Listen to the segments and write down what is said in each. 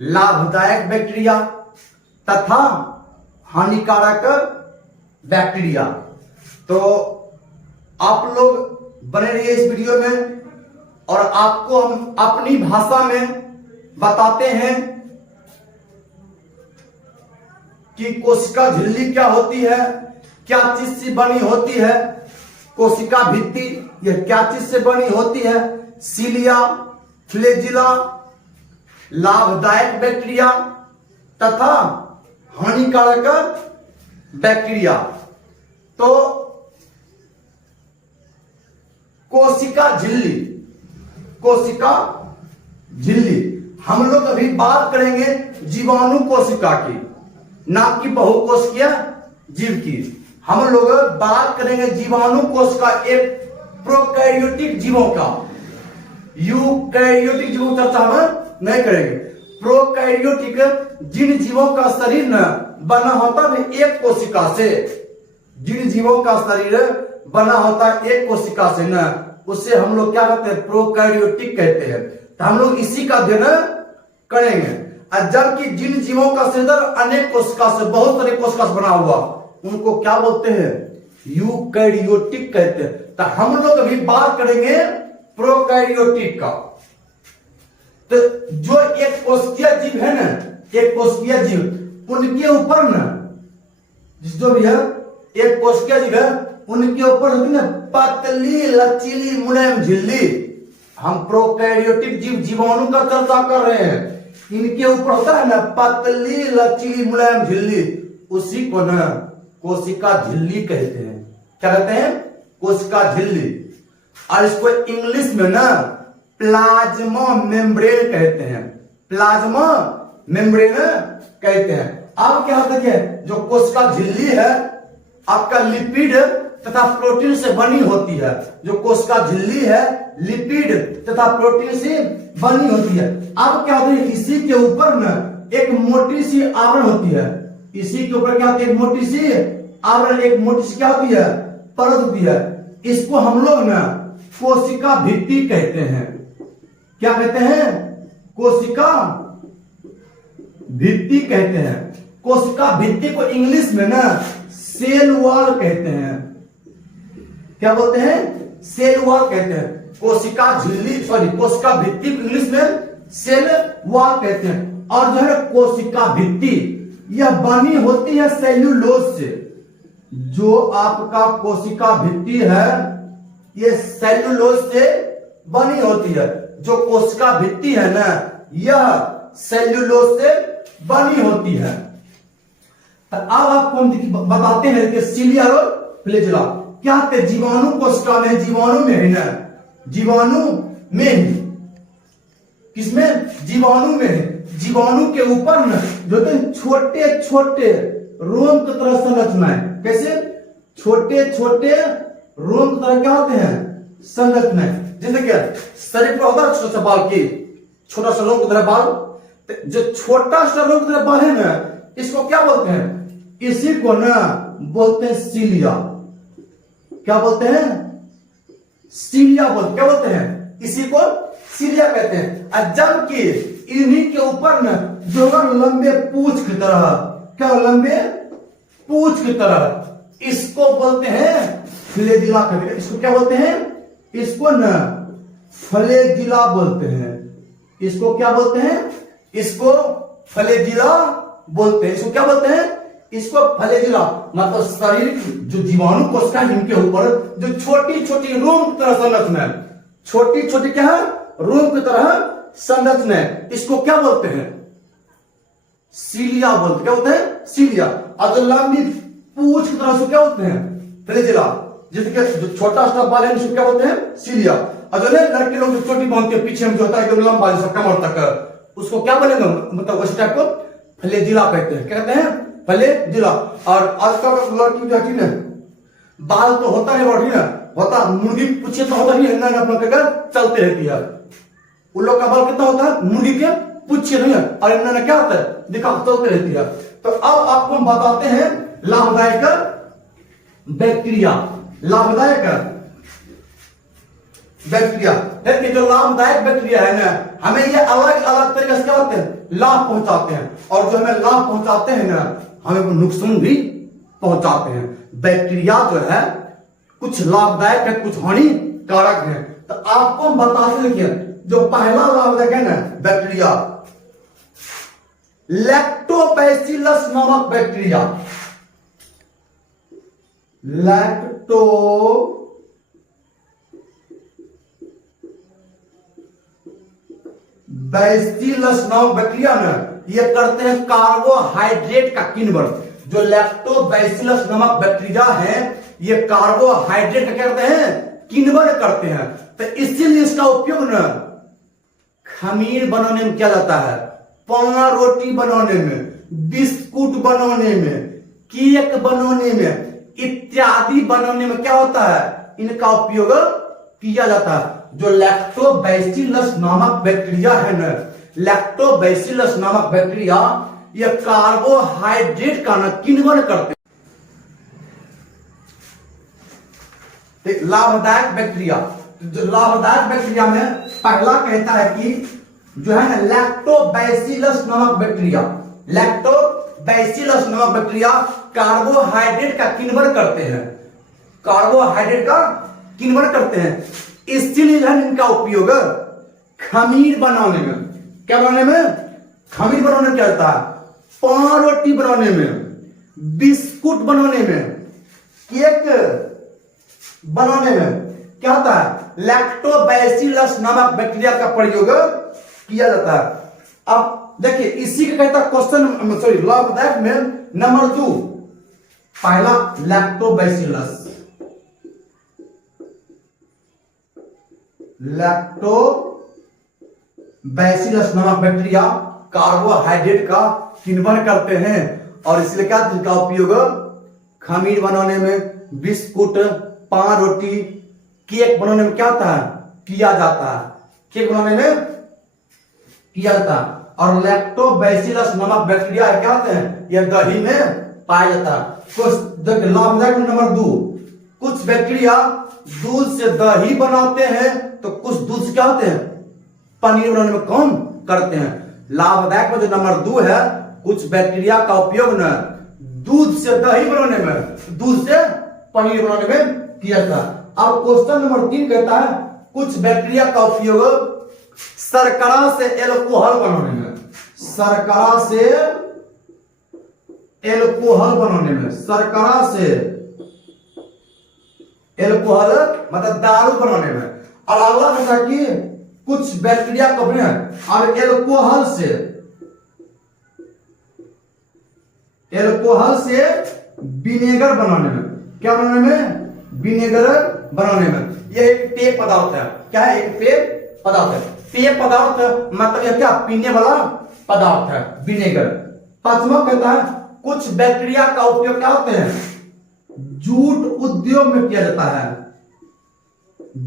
लाभदायक बैक्टीरिया तथा हानिकारक बैक्टीरिया। तो आप लोग बने रहिए इस वीडियो में और आपको हम अपनी भाषा में बताते हैं कि कोशिका झिल्ली क्या होती है, क्या चीज से बनी होती है। कोशिका भित्ति यह क्या चीज से बनी होती है, सीलिया, फ्लैजिला, लाभदायक बैक्टीरिया तथा हानिकारक बैक्टीरिया। तो कोशिका झिल्ली, कोशिका झिल्ली हम लोग अभी बात करेंगे जीवाणु कोशिका की, ना कि बहुकोशिकीय जीव की। हम लोग बात करेंगे जीवाणु कोशिका, एक प्रोकैरियोटिक जीवों का। यूकैरियोटिक जीवों की चर्चा हम नहीं करेंगे। प्रोकैरियोटिक जिन जीवों का शरीर न बना होता है एक कोशिका से, जिन जीवों का शरीर बना होता है एक कोशिका से न, उससे हम लोग क्या कहते हैं, प्रोकैरियोटिक कहते हैं। तो हम लोग इसी का अध्ययन करेंगे। जबकि जिन जीवों का शरीर अनेक कोशिका से, बहुत सारे कोशिका से बना हुआ, उनको क्या बोलते हैं, यूकैरियोटिक कहते हैं। तो हम लोग अभी बात करेंगे प्रोकैरियोटिक का। तो जो एक कोशिकीय जीव है ना, एक कोशिकीय जीव, उनके ऊपर ना जो भी है एक कोशिकीय जीव है, उनके ऊपर होती ना पतली लचीली मुलायम झिल्ली। हम प्रोकैरियोटिक जीव जीवाणु का चर्चा कर रहे हैं, इनके ऊपर होता है ना पतली लचीली मुलायम झिल्ली, उसी को ना कोशिका झिल्ली कहते हैं। क्या कहते हैं, कोशिका झिल्ली। और इसको इंग्लिश में ना प्लाज्मा मेम्ब्रेन कहते हैं, प्लाज्मा मेम्ब्रेन कहते हैं। अब क्या होता है, जो कोशिका झिल्ली है आपका लिपिड तथा प्रोटीन से बनी होती है। जो कोशिका झिल्ली है लिपिड तथा प्रोटीन से बनी होती है। अब क्या होता है, इसी के ऊपर ना एक मोटी सी आवरण होती है। इसी के ऊपर क्या होती है, एक मोटी सी आवरण, एक मोटी सी क्या होती है, परत होती है। इसको हम लोग ना कोशिका भित्ति कहते हैं। क्या कहते हैं, कोशिका भित्ति कहते हैं। कोशिका भित्ति को इंग्लिश में ना सेल वॉल कहते हैं। क्या बोलते हैं, सेल वॉल कहते हैं। कोशिका झिल्ली, सॉरी, कोशिका भित्ति को इंग्लिश में सेल वॉल कहते हैं। और जो है कोशिका भित्ति यह बनी होती है सेल्यूलोज से। जो आपका कोशिका भित्ति है ये सेल्यूलोज से बनी होती है। जो कोशिका भित्ति है ना यह सेल्यूलोज से बनी होती है। अब आपको हम बताते हैं कि सीलिया और फ्लैजिला क्या होते, जीवाणु कोशिका में, जीवाणु में है ना, जीवाणु में ही, किसमें, जीवाणु में है। जीवाणु के ऊपर ना जो छोटे छोटे रोम की तरह संरचनाएं, कैसे, छोटे छोटे रोम की तरह क्या होते हैं, संरचनाएं। जैसे क्या शरीर पर होता है छोटा सा बाल की, छोटा सा रोम की तरह बाल। जो छोटा सा रोम की तरह बाल है ना, इसको क्या बोलते हैं, इसी को ना बोलते हैं सीलिया। क्या बोलते हैं, सीलिया बोलते, क्या बोलते हैं, इसी को सीलिया कहते हैं। जबकि इन्हीं के ऊपर ना जो लंबे पूंछ की तरह, क्या लंबे पूंछ की तरह, इसको बोलते हैं फ्लैजिला कहते हैं। इसको क्या बोलते हैं, इसको ना फ्लैजिला बोलते हैं। इसको क्या बोलते हैं, इसको फ्लैजिला बोलते हैं। इसको क्या बोलते हैं, इसको फ्लैजिला। मतलब शरीर की जो जीवाणु कोशिका है इनके ऊपर जो छोटी छोटी रूम की तरह संरचना है, छोटी छोटी क्या है, रूम की तरह संरचना है, इसको क्या बोलते हैं, सीलिया बोलते। क्या बोलते हैं, सीलिया। और जो लंबी पूंछ की तरह से क्या बोलते हैं, फ्लैजिला। जैसे कि जो छोटा सा बाल है इसको क्या बोलते हैं, सीलिया। और जो लड़के लोग जो चोटी बांधते हैं पीछे में जो होता है एकदम लंबा जैसा कमर तक, उसको क्या बोलेंगे, मतलब उस टाइप को फ्लैजिला कहते हैं। क्या कहते हैं, फ्लैजिला। और आजकल का लड़की जो है ना, बाल तो होता है बॉडी ना, होता मुर्गी पूछे तो होता ही है ना, अपना चलते रहती है। उन लोग का बाल कितना होता है, मुर्गी के पूछे नहीं है, और इन्होंने क्या होता है, दिखा चलते रहती है। तो अब आपको हम बताते हैं लाभदायक बैक्टीरिया। लाभदायक बैक्टीरिया, जो लाभदायक बैक्टीरिया है ना, हमें ये अलग अलग तरीके से क्या होते हैं, लाभ पहुंचाते हैं, और जो हमें लाभ पहुंचाते हैं ना, हमें वो नुकसान भी पहुंचाते हैं। बैक्टीरिया जो है कुछ लाभदायक है, कुछ हानिकारक है। तो आपको हम बताते देखिए, जो पहला लाभदायक है ना बैक्टीरिया, लैक्टोबैसिलस नामक बैक्टीरिया, लैक्टोबैसिलस नामक बैक्टीरिया में ये करते हैं कार्बोहाइड्रेट का किन्वर्ट। जो लैक्टोबैसिलस नामक बैक्टीरिया है ये कार्बोहाइड्रेट का क्या करते हैं, किन्वर्ट करते हैं। तो इसीलिए इसका उपयोग ना खमीर बनाने में किया जाता है, पान रोटी बनाने में, बिस्कुट बनाने में, केक बनाने में इत्यादि बनाने में क्या होता है, इनका उपयोग किया जाता है। जो लैक्टोबैसिलस नामक बैक्टीरिया है ना, लैक्टोबैसिलस नामक बैक्टीरिया ये कार्बोहाइड्रेट का ना किन्वर्ट करते हैं। लाभदायक बैक्टीरिया, जो लाभदायक बैक्टीरिया में पहला कहता है कि जो है ना लैक्टोबैसिलस नामक बैक्टीरिया, लैक्टोबैसिलस नामक बैक्टीरिया कार्बोहाइड्रेट का किन्वर्ट करते हैं, कार्बोहाइड्रेट का किन्वर्ट करते हैं। इसीलिए इनका उपयोग खमीर बनाने में, क्या बनाने में, खमीर बनाने में क्या होता है, पान रोटी बनाने में, बिस्कुट बनाने में, केक बनाने में क्या होता है, लैक्टोबैसिलस नामक बैक्टीरिया का प्रयोग किया जाता है। अब देखिए इसी का कहता क्वेश्चन, सॉरी लाभदायक में नंबर 2, पहला लैक्टोबैसिलस, लैक्टोबैसिलस नामक बैक्टीरिया कार्बोहाइड्रेट का किन्वर्ट करते हैं, और इसलिए क्या इनका उपयोग खमीर बनाने में, बिस्कुट, पान रोटी, केक बनाने में क्या होता है, किया जाता है, केक बनाने में किया जाता है। और लैक्टोबैसिलस नामक बैक्टीरिया क्या होते हैं, यह दही में पाया जाता है। कुछ लाभदायक नंबर 2, कुछ बैक्टीरिया दूध से दही बनाते हैं, तो कुछ दूध से क्या होते हैं, पनीर बनाने में काम करते हैं। लाभदायक में जो नंबर 2 है, कुछ बैक्टीरिया का उपयोग न दूध से दही बनाने में, दूध से पनीर बनाने में किया जाता है। अब क्वेश्चन नंबर 3 कहता है कुछ बैक्टीरिया का उपयोग शर्करा से एल्कोहल बनाने में, शर्करा से एल्कोहल बनाने में, शर्करा से एल्कोहल मतलब दारू बनाने में। और अगला कहता है कि कुछ बैक्टीरिया का उपयोग और एल्कोहल से विनेगर बनाने में, क्या बनाने में, विनेगर बनाने में। यह एक पेय पदार्थ है, क्या है, एक पेय पदार्थ है। पेय पदार्थ मतलब यह क्या, पीने वाला पदार्थ है, विनेगर। पांचवा कहता है कुछ बैक्टीरिया का उपयोग क्या होते हैं, जूट उद्योग में किया जाता है,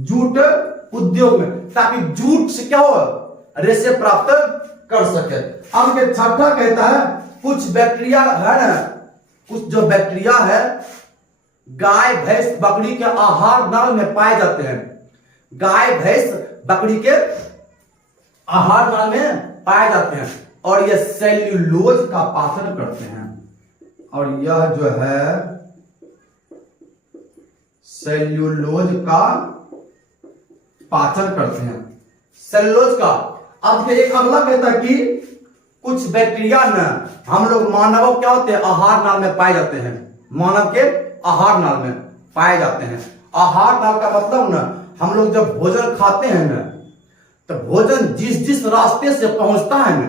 जूट उद्योग में, ताकि जूट से क्या हो, रेशे प्राप्त कर सके। अब के छठा कहता है कुछ बैक्टीरिया है ना, कुछ जो बैक्टीरिया है गाय भैंस बकरी के आहार नाल में पाए जाते हैं, गाय भैंस बकरी के आहार नाल में पाए जाते हैं, और यह सेल्यूलोज का पाचन करते हैं। और यह जो है सेल्यूलोज का पाचन करते हैं, सेल्यूलोज का। अब एक अगला कहता है कि कुछ बैक्टीरिया न हम लोग मानव क्या होते हैं, आहार नाल में पाए जाते हैं, मानव के आहार नाल में पाए जाते हैं। आहार नाल का मतलब ना, हम लोग जब भोजन खाते हैं ना, तो भोजन जिस जिस रास्ते से पहुंचता है ना,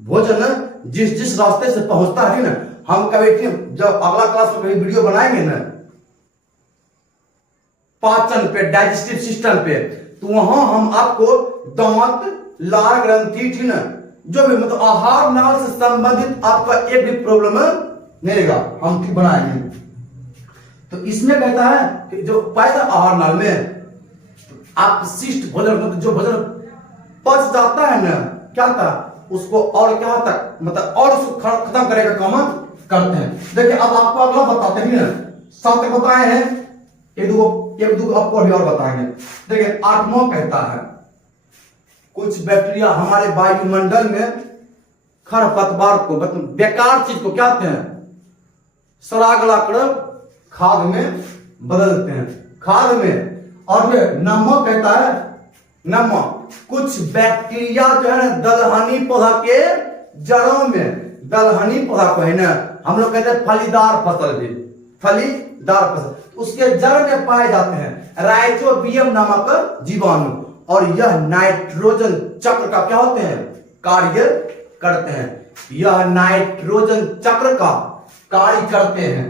भोजन जिस जिस रास्ते से पहुंचता है ना, हम कभी जब अगला क्लास में कभी वीडियो बनाएंगे ना पाचन पे, डाइजेस्टिव सिस्टम पे, तो वहां हम आपको दांत, लार ग्रंथि, ठीक ना, जो भी मतलब आहार नाल से संबंधित आपका एक भी प्रॉब्लम नहीं रहेगा, हम ठीक बनाएंगे। तो इसमें कहता है कि जो पाया आहार नाल में आप शिष्ट भोजन, मतलब जो भोजन पच जाता है ना, क्या था उसको और क्या तक मतलब और उसको खत्म करेगा काम करते हैं। देखिए अब आपको अगला बताते हैं ना, 7 बताए हैं, एक दो आपको अभी और बताएंगे। देखिए 8वां कहता है कुछ बैक्टीरिया हमारे वायुमंडल में खरपतवार को मतलब बेकार चीज को क्या कहते हैं, सड़ागलाकर खाद में बदल देते हैं, खाद में। और जो नमक कहता है, नमक कुछ बैक्टीरिया जो है ना दलहनी पौधा के जड़ों में, दलहनी पौधा को है ना हम लोग कहते हैं फलीदार फसल भी, फलीदार फसल, उसके जड़ में पाए जाते हैं राइजोबियम नामक जीवाणु। और यह नाइट्रोजन चक्र का क्या होते हैं, कार्य करते हैं। यह नाइट्रोजन चक्र का कार्य करते हैं,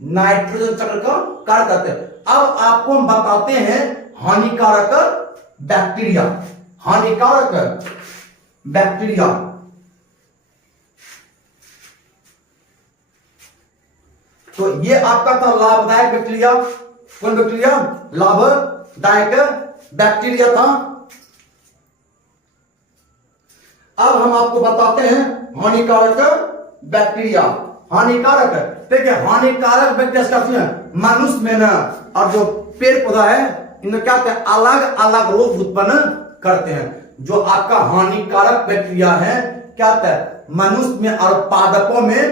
नाइट्रोजन चक्र का कार्य करते हैं। अब आपको हम बताते हैं हानिकारक बैक्टीरिया, हानिकारक बैक्टीरिया। तो ये आपका था लाभदायक बैक्टीरिया। कौन बैक्टीरिया, लाभदायक बैक्टीरिया था। अब हम आपको बताते हैं हानिकारक बैक्टीरिया। हानिकारक, देखिए हानिकारक बैक्टीरिया मनुष्य में ना और जो पेड़ पौधा है इनमें क्या होता है, अलग अलग रोग उत्पन्न करते हैं। जो आपका हानिकारक बैक्टीरिया है क्या होता है, मनुष्य में और पादपों में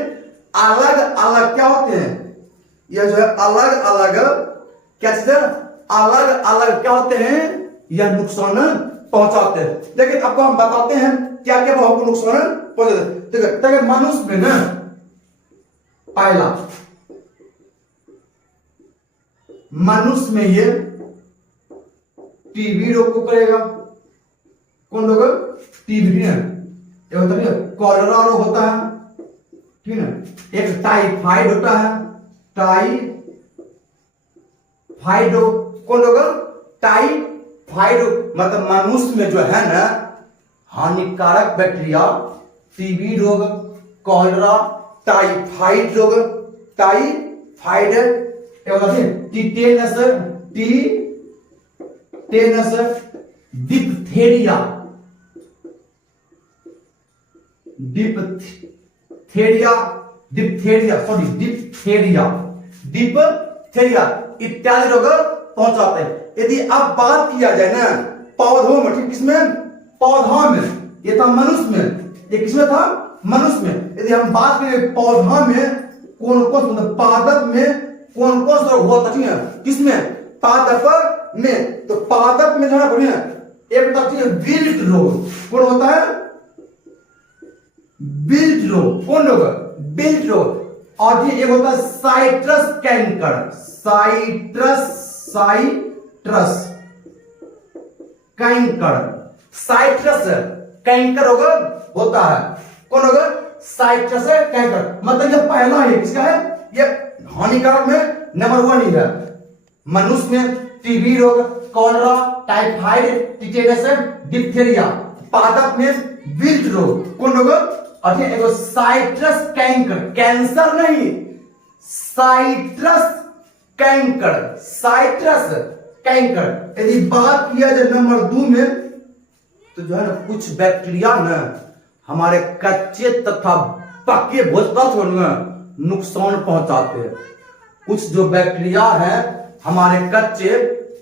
अलग अलग क्या होते हैं, यह जो है अलग अलग क्या चीज है, अलग अलग क्या होते हैं, यह नुकसान पहुंचाते हैं। लेकिन आपको हम बताते हैं क्या क्या हमको नुकसान पहुंचाते हैं। देखिए मनुष्य में ना पहला, मनुष्य में ये टीबी रोग को करेगा। कौन रोग, टीबी है, ये होता है कॉलरा रोग होता है, ठीक है। एक टाइफाइड होता है, टाइफाइड, कौन रोग, टाइफाइड। मतलब मनुष्य में जो है ना हानिकारक बैक्टीरिया टीबी रोग, कॉलरा, टाइफाइड रोग, typhoid, tetanus, tetanus, diphtheria, diphtheria, diphtheria sorry diphtheria, diphtheria इत्यादि रोग पहुंचाते हैं। यदि अब बात किया जाए ना पौधों में, ठीक, किसमें, पौधा में, ये था मनुष्य में, ये किसमें था, मनुष्य में। यदि हम बात करें पौधा में कौन कौन, मतलब पादप में कौन कौन सा रोग होता है, किसमें, पादप में। तो पादप में जो है बढ़िया एक होता है विल्ट रोग। कौन होता है, विल्ट रोग। कौन रोग, विल्ट रोग। और ये एक होता है citrus canker, citrus, citrus canker, citrus canker रोग होता है। कौन रोग, साइट्रस कैंकर। मतलब ये पहला है, किसका है, ये हानिकारक में नंबर 1 ही है। मनुष्य में टीबी रोग, कॉलरा, टाइफाइड, टिटेनस, डिप्थेरिया। पादप में विल्ट रोग। कौन रोग, एक साइट्रस कैंकर, कैंसर नहीं, साइट्रस कैंकर, साइट्रस कैंकर। यदि बात किया जाए नंबर 2 में तो जो है ना कुछ बैक्टीरिया ना हमारे कच्चे तथा पके भोज पदार्थ में नुकसान पहुंचाते हैं। कुछ जो बैक्टीरिया है हमारे कच्चे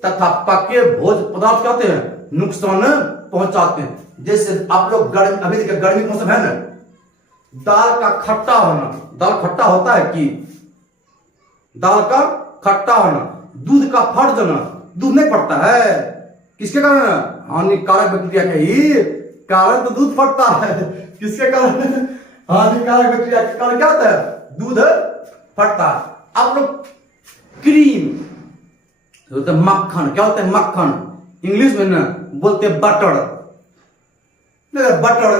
तथा पके भोज पदार्थ कहते हैं नुकसान पहुंचाते हैं। जैसे आप लोग गर्मी, अभी देखिए गर्मी का मौसम है ना, दाल का खट्टा होना, दाल खट्टा होता है कि, दाल का खट्टा होना, दूध का फट जाना, दूध नहीं फटता है, किसके कारण, हानिकारक बैक्टीरिया के ही कारण तो दूध फटता है। किसके कारण, हानिकारक बैक्टीरिया के कारण क्या होता है, दूध फटता है। आप लोग क्रीम होता है, मक्खन, क्या होता है, मक्खन, इंग्लिश में ना बोलते हैं बटर, बटर,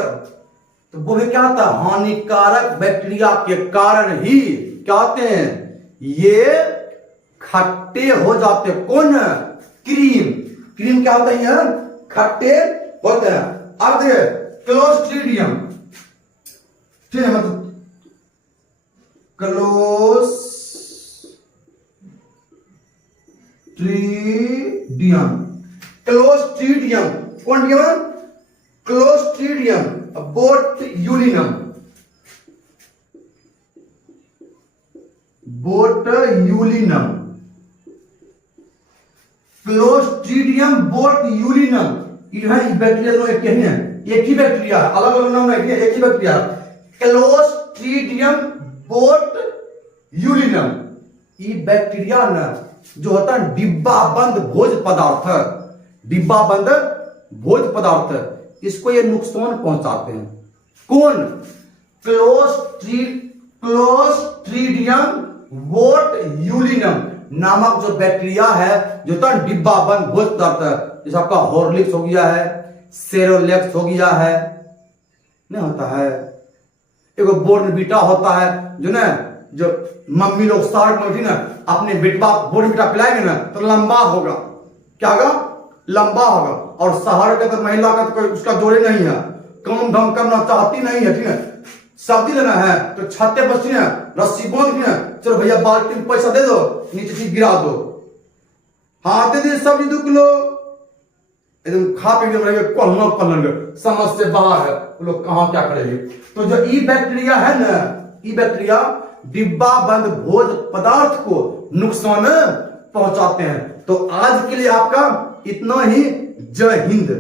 तो वो भी क्या होता है, हानिकारक बैक्टीरिया के कारण ही क्या होते हैं, ये खट्टे हो जाते हैं। कौन, क्रीम, क्रीम क्या होता है, ये खट्टे होते हैं। अब देखिए क्लोस्ट्रीडियम, ठीक है, मतलब क्लोस्ट्रीडियम, क्लोस्ट्रीडियम, कौन डियम, clostridium botulinum, botulinum, clostridium botulinum, ये जो है ये बैक्टीरिया दोनों एक ही है, एक ही बैक्टीरिया है, अलग अलग नाम है, एक ही बैक्टीरिया। क्लोस्ट्रीडियम बोट्यूलिनम, ये बैक्टीरिया ना जो होता है डिब्बा बंद भोज पदार्थ, डिब्बा बंद भोज पदार्थ, इसको ये नुकसान पहुंचाते हैं। कौन? क्लोस्ट्रीडियम बोट्यूलिनम नामक जो बैक्टीरिया है, जो होता है डिब्बा बंद भोज पदार्थ, जैसे आपका हॉर्लिक्स हो गया है, सेरोलैक्स हो गया है, नहीं होता है, एक बोर्नवीटा होता है, जो ना जो मम्मी लोग शहर में ना अपने बेटवा बोर्नवीटा पिलाएंगे ना तो लंबा होगा, क्या होगा? लंबा होगा। और शहर के तो महिला का तो कोई उसका जोड़े नहीं है, काम धाम करना चाहती नहीं है, ठीक है, सब्जी लेना है तो छत्ते बची है, रस्सी बांध के, चलो भैया बाल्टी में पैसा दे दो, नीचे से गिरा दो, हाँ दे दी सब्जी 2 किलो, एकदम खा पी के समझ से बाहर है, वो लोग कहां क्या करेंगे। तो जो ई बैक्टीरिया है ना, ई बैक्टीरिया डिब्बा बंद भोज पदार्थ को नुकसान पहुंचाते हैं। तो आज के लिए आपका इतना ही। जय हिंद।